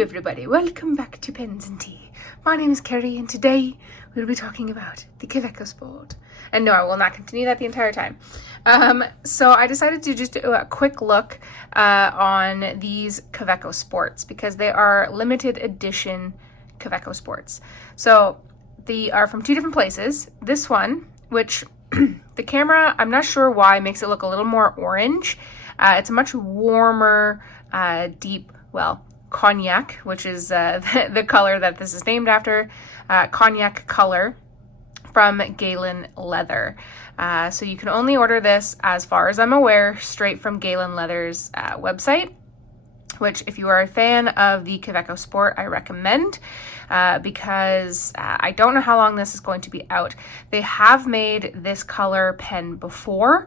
everybody, welcome back to Pens and Tea. My name is Kerry and today we'll be talking about the Kaweco sport. And no, I will not continue that the entire time. So I decided to just do a quick look on these Kaweco sports because they are limited edition Kaweco sports. So they are from two different places. This one, which the camera, I'm not sure why, makes it look a little more orange. It's a much warmer, deep, cognac, which is the color that this is named after, cognac color from Galen Leather. So you can only order this, as far as I'm aware, straight from Galen Leather's website, which if you are a fan of the Kaweco sport, I recommend because I don't know how long this is going to be out. They have made this color pen before,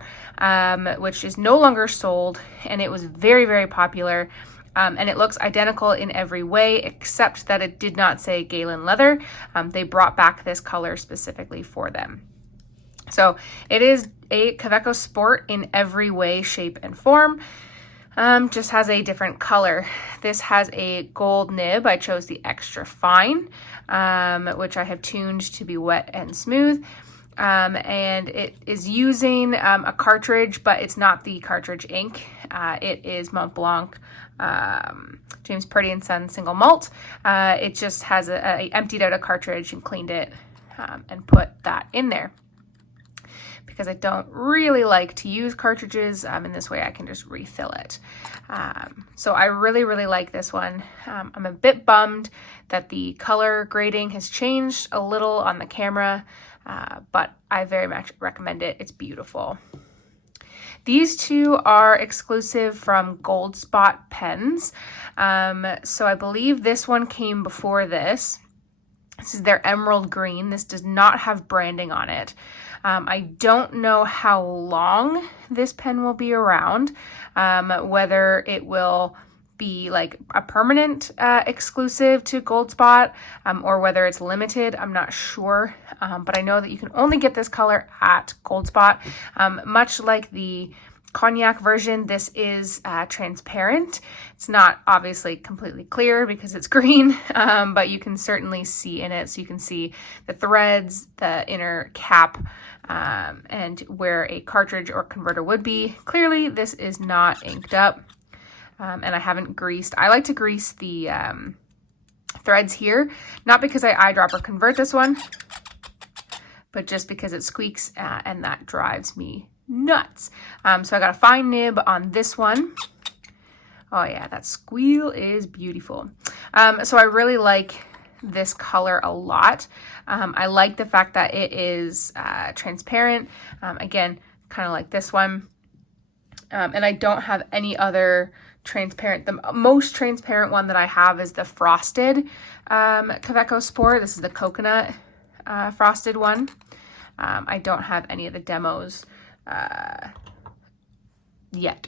which is no longer sold, and it was very, very popular. And it looks identical in every way, except that it did not say Galen Leather. They brought back this color specifically for them. So it is a Kaweco sport in every way, shape, and form. Just has a different color. This has a gold nib. I chose the extra fine, which I have tuned to be wet and smooth. And it is using a cartridge, but it's not the cartridge ink. It is Mont Blanc James Purdy & Son single malt. It just has I emptied out a cartridge and cleaned it and put that in there because I don't really like to use cartridges. In this way I can just refill it. So I really, really like this one. I'm a bit bummed that the color grading has changed a little on the camera, but I very much recommend it. It's beautiful. These two are exclusive from Gold Spot Pens. So I believe this one came before this. This is their emerald green. This does not have branding on it. I don't know how long this pen will be around, whether it will be like a permanent exclusive to Gold Spot, or whether it's limited. I'm not sure, but I know that you can only get this color at Gold Spot. Much like the cognac version, this is transparent. It's not obviously completely clear because it's green, but you can certainly see in it. So you can see the threads, the inner cap, and where a cartridge or converter would be. Clearly this is not inked up. And I haven't greased. I like to grease the threads here, not because I eyedrop or convert this one, but just because it squeaks and that drives me nuts. So I got a fine nib on this one. Oh yeah, that squeal is beautiful. So I really like this color a lot. I like the fact that it is transparent. Again, kind of like this one. And I don't have any other transparent. The most transparent one that I have is the frosted Kaweco sport. This is the coconut frosted one. I don't have any of the demos yet.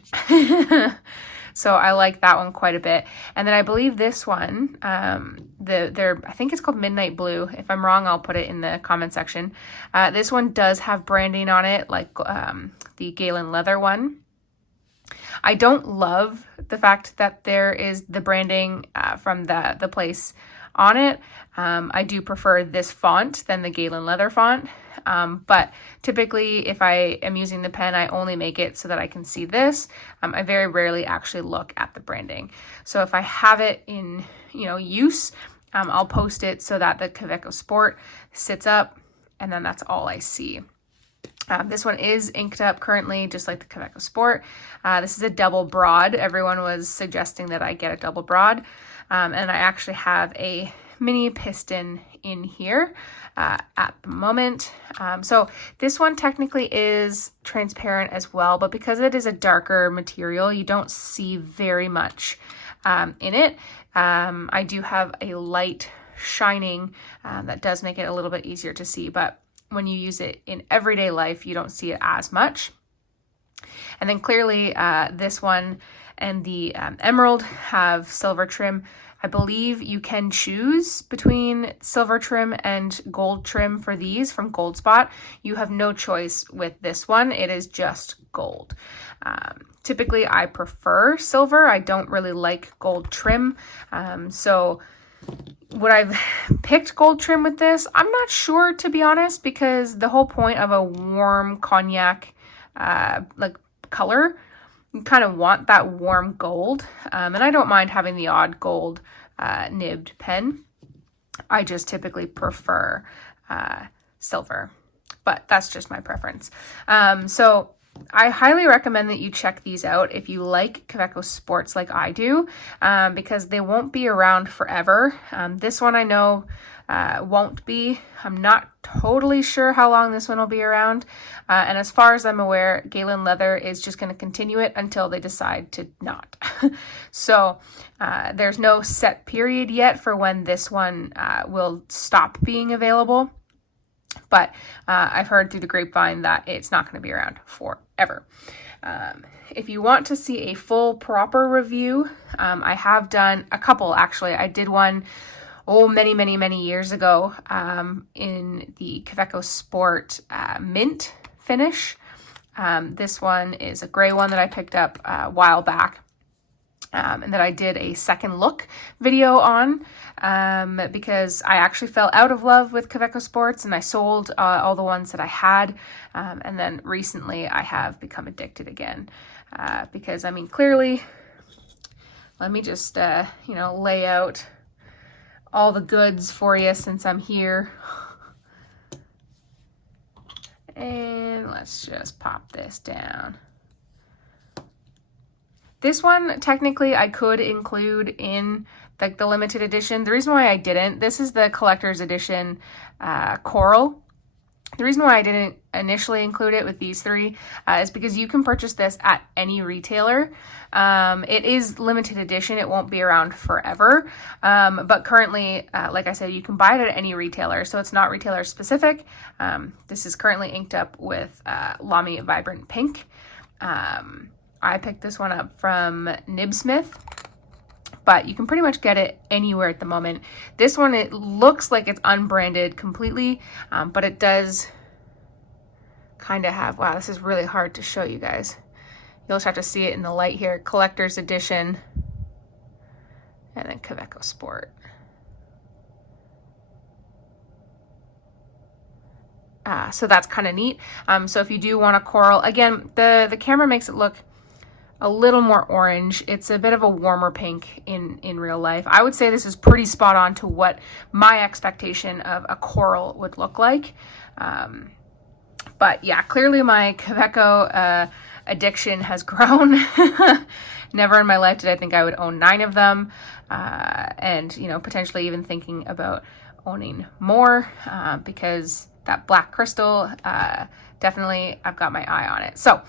So I like that one quite a bit. And then I believe this one, I think it's called Midnight Blue. If I'm wrong, I'll put it in the comment section. This one does have branding on it, like the Galen Leather one. I don't love the fact that there is the branding from the place on it. I do prefer this font than the Galen Leather font. But typically if I am using the pen, I only make it so that I can see this. I very rarely actually look at the branding. So if I have it in, use, I'll post it so that the Kaweco sport sits up and then that's all I see. This one is inked up currently, just like the Kaweco sport. This is a double broad. Everyone was suggesting that I get a double broad. And I actually have a mini piston in here at the moment. So this one technically is transparent as well, but because it is a darker material, you don't see very much in it. I do have a light shining that does make it a little bit easier to see, but when you use it in everyday life, you don't see it as much. And then clearly this one and the emerald have silver trim. I believe you can choose between silver trim and gold trim for these from Gold Spot. You have no choice with this one. It is just gold. Typically, I prefer silver. I don't really like gold trim. So would I've picked gold trim with this? I'm not sure, to be honest, because the whole point of a warm cognac like color, you kind of want that warm gold. And I don't mind having the odd gold nibbed pen. I just typically prefer silver, but that's just my preference. So I highly recommend that you check these out if you like Kaweco Sports like I do, because they won't be around forever. This one I know won't be. I'm not totally sure how long this one will be around. And as far as I'm aware, Galen Leather is just going to continue it until they decide to not. So there's no set period yet for when this one will stop being available. But I've heard through the grapevine that it's not going to be around forever. If you want to see a full proper review, I have done a couple actually. I did one many years ago in the Kaweco Sport mint finish. This one is a gray one that I picked up a while back. And that I did a second look video on because I actually fell out of love with Kaweco Sports and I sold all the ones that I had. And then recently I have become addicted again because, I mean, clearly, let me just, lay out all the goods for you since I'm here. And let's just pop this down. This one, technically, I could include in the limited edition. The reason why I didn't, this is the collector's edition coral. The reason why I didn't initially include it with these three is because you can purchase this at any retailer. It is limited edition. It won't be around forever. But currently, like I said, you can buy it at any retailer. So it's not retailer specific. This is currently inked up with Lamy Vibrant Pink. I picked this one up from Nibsmith, but you can pretty much get it anywhere at the moment. This one, it looks like it's unbranded completely, but it does kind of have, wow, this is really hard to show you guys. You'll just have to see it in the light here. Collector's edition, and then Kaweco Sport. So that's kind of neat. So if you do want a coral, again, the camera makes it look a little more orange. It's a bit of a warmer pink in real life. I would say this is pretty spot on to what my expectation of a coral would look like. But yeah, clearly my Kaweco addiction has grown. Never in my life did I think I would own 9 of them. And, potentially even thinking about owning more because that black crystal, definitely I've got my eye on it. So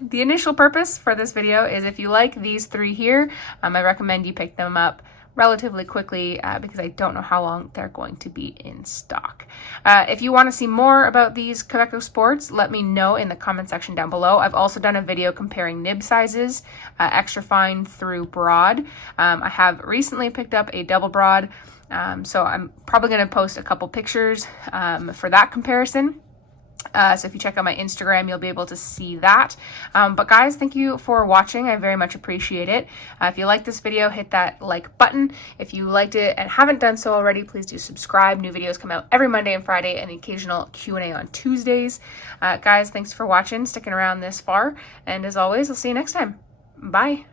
the initial purpose for this video is if you like these 3 here, I recommend you pick them up relatively quickly because I don't know how long they're going to be in stock. If you want to see more about these Kaweco Sports, let me know in the comment section down below. I've also done a video comparing nib sizes, extra fine through broad. I have recently picked up a double broad, so I'm probably going to post a couple pictures for that comparison. So if you check out my Instagram, you'll be able to see that. But guys, thank you for watching. I very much appreciate it. If you like this video, hit that like button. If you liked it and haven't done so already, please do subscribe. New videos come out every Monday and Friday, and the occasional Q&A on Tuesdays. Guys, thanks for watching, sticking around this far. And as always, I'll see you next time. Bye.